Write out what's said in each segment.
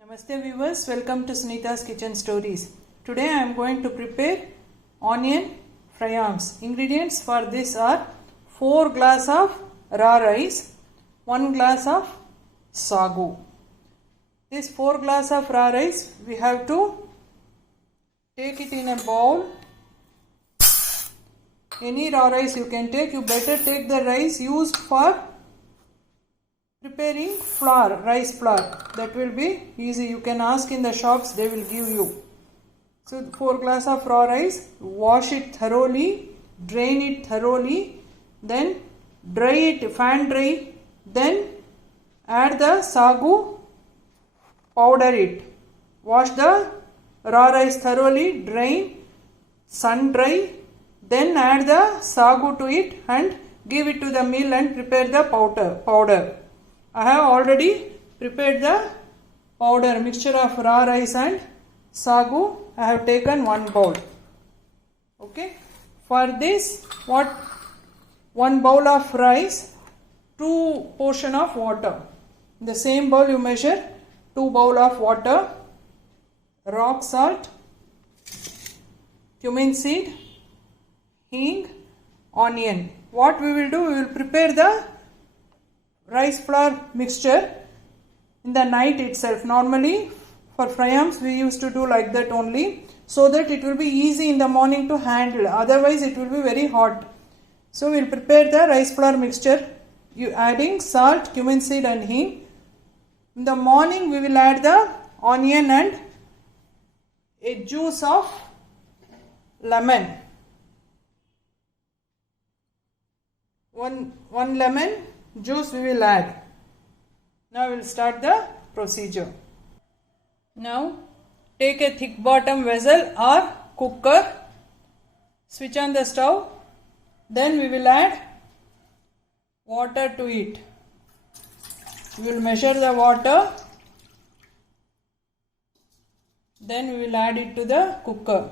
Namaste viewers, welcome to Sunita's Kitchen Stories. Today I am going to prepare onion fryams. Ingredients for this are 4 glass of raw rice, 1 glass of sagu. This 4 glass of raw rice we have to take it in a bowl. Any raw rice you can take. You better take the rice used for preparing flour, rice flour. That will be easy. You can ask in the shops, they will give you. So 4 glass of raw rice, wash it thoroughly, drain it thoroughly, then dry it, fan dry, then add the sagu, powder it. Wash the raw rice thoroughly, drain, sun dry, then add the sagu to it and give it to the mill and prepare the powder. I have already prepared the powder, mixture of raw rice and sagu. I have taken 1 bowl. Okay. For this, 1 bowl of rice, 2 portion of water. In the same bowl you measure 2 bowl of water, rock salt, cumin seed, hing, onion. What we will do, we will prepare the rice flour mixture in the night itself. Normally for fryams we used to do like that only, so that it will be easy in the morning to handle, otherwise it will be very hot. So we will prepare the rice flour mixture, you adding salt, cumin seed and hing. In the morning we will add the onion and a juice of lemon. One lemon juice we will add. Now we will start the procedure. Now take a thick bottom vessel or cooker, switch on the stove, then we will add water to it. We will measure the water, then we will add it to the cooker.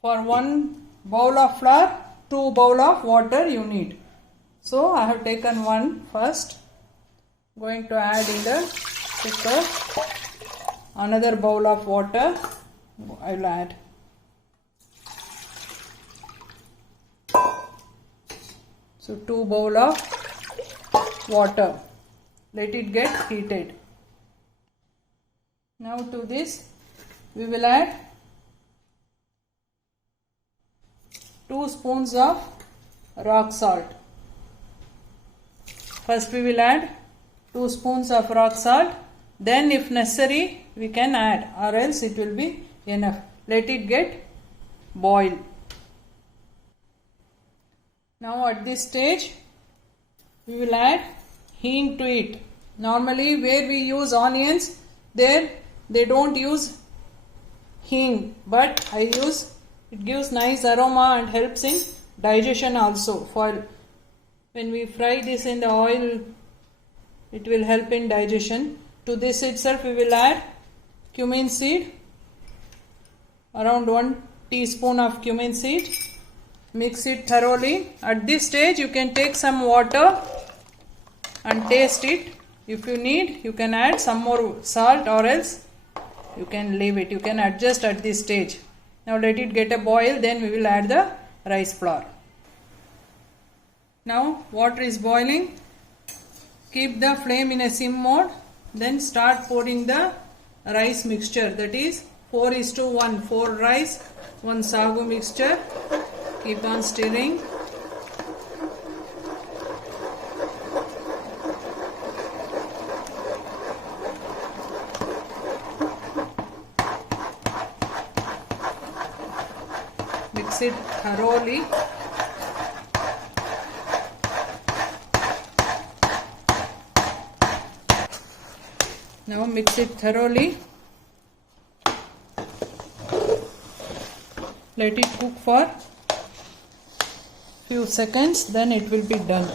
For 1 bowl of flour, 2 bowl of water you need. So I have taken 1 first. Going to add in the cooker another bowl of water. I will add. So 2 bowl of water. Let it get heated. Now to this we will add 2 spoons of rock salt. First we will add 2 spoons of rock salt, then if necessary we can add, or else it will be enough. Let it get boiled. Now at this stage we will add hing to it. Normally where we use onions, there they don't use hing, but I use. It gives nice aroma and helps in digestion also. For when we fry this in the oil, it will help in digestion. To this itself we will add cumin seed, around 1 teaspoon of cumin seed. Mix it thoroughly. At this stage you can take some water and taste it. If you need, you can add some more salt, or else you can leave it. You can adjust at this stage. Now let it get a boil, then we will add the rice flour. Now water is boiling. Keep the flame in a sim mode. Then start pouring the rice mixture. That is 4:1. 4 rice, 1 sagu mixture. Keep on stirring. Mix it thoroughly. Now mix it thoroughly. Let it cook for few seconds, then it will be done.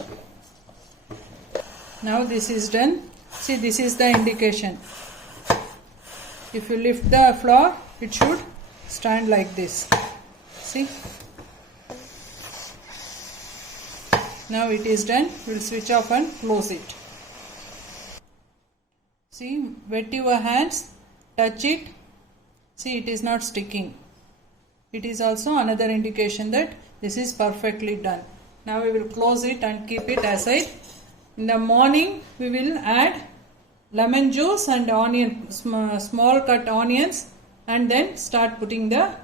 Now this is done. See, this is the indication. If you lift the flour, it should stand like this. See? Now it is done. We'll switch off and close it. See, wet your hands, touch it. See, it is not sticking. It is also another indication that this is perfectly done. Now we will close it and keep it aside. In the morning we will add lemon juice and onion, small cut onions, and then start putting the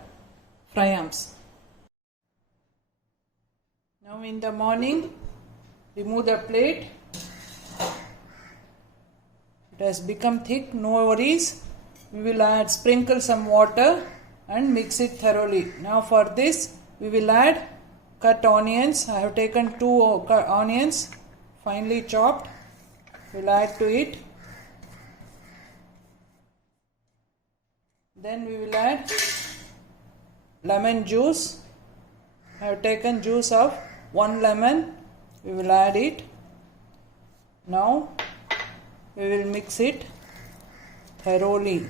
fryams. Now in the morning, remove the plate. It has become thick, no worries. We will sprinkle some water and mix it thoroughly. Now for this we will add cut onions. I have taken 2 onions finely chopped. We'll add to it. Then we will add lemon juice. I have taken juice of 1 lemon. We will add it. Now we will mix it thoroughly.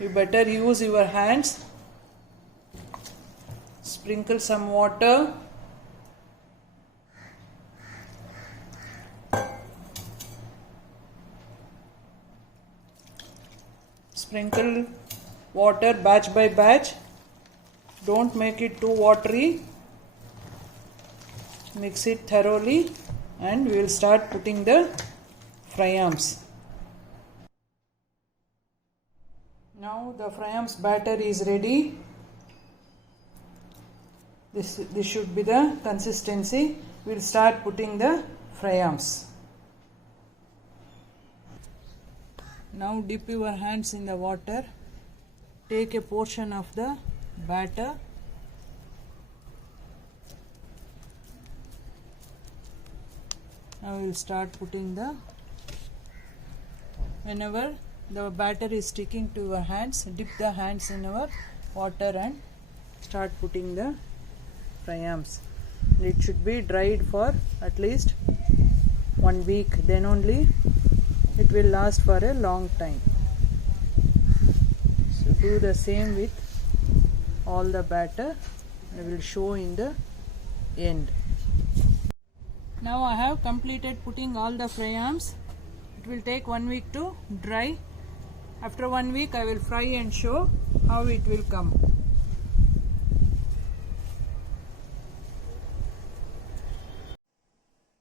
You better use your hands. Sprinkle some water. Sprinkle water batch by batch. Don't make it too watery. Mix it thoroughly and we will start putting the fryams. Now the fryams batter is ready. This should be the consistency. We will start putting the fryams. Now dip your hands in the water. Take a portion of the batter. Now we will start putting whenever the batter is sticking to your hands, dip the hands in our water and start putting the fryams. It should be dried for at least 1 week, then only it will last for a long time. So do the same with all the batter. I will show in the end. Now I have completed putting all the fryams. It will take 1 week to dry. After 1 week I will fry and show how it will come.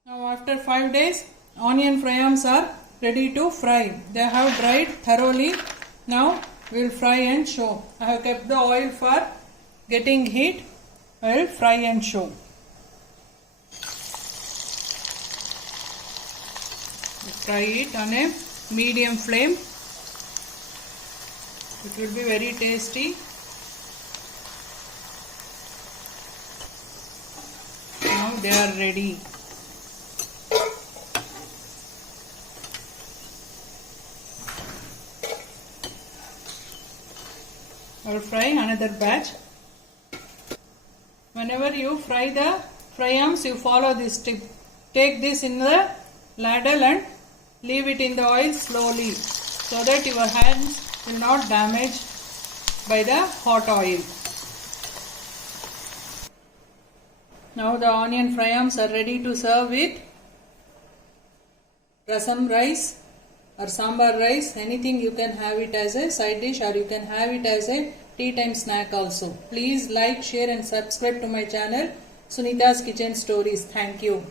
Now after 5 days, onion fryams are ready to fry. They have dried thoroughly. Now we will fry and show. I have kept the oil for getting heat. I will fry and show. Fry it on a medium flame. It will be very tasty. Now they are ready. I will fry another batch. Whenever you fry the fryams, you follow this tip. Take this in the ladle and leave it in the oil slowly so that your hands will not damage by the hot oil. Now the onion fryams are ready to serve with rasam rice or sambar rice. Anything, you can have it as a side dish or you can have it as a tea time snack also. Please like, share and subscribe to my channel Sunita's Kitchen Stories. Thank you.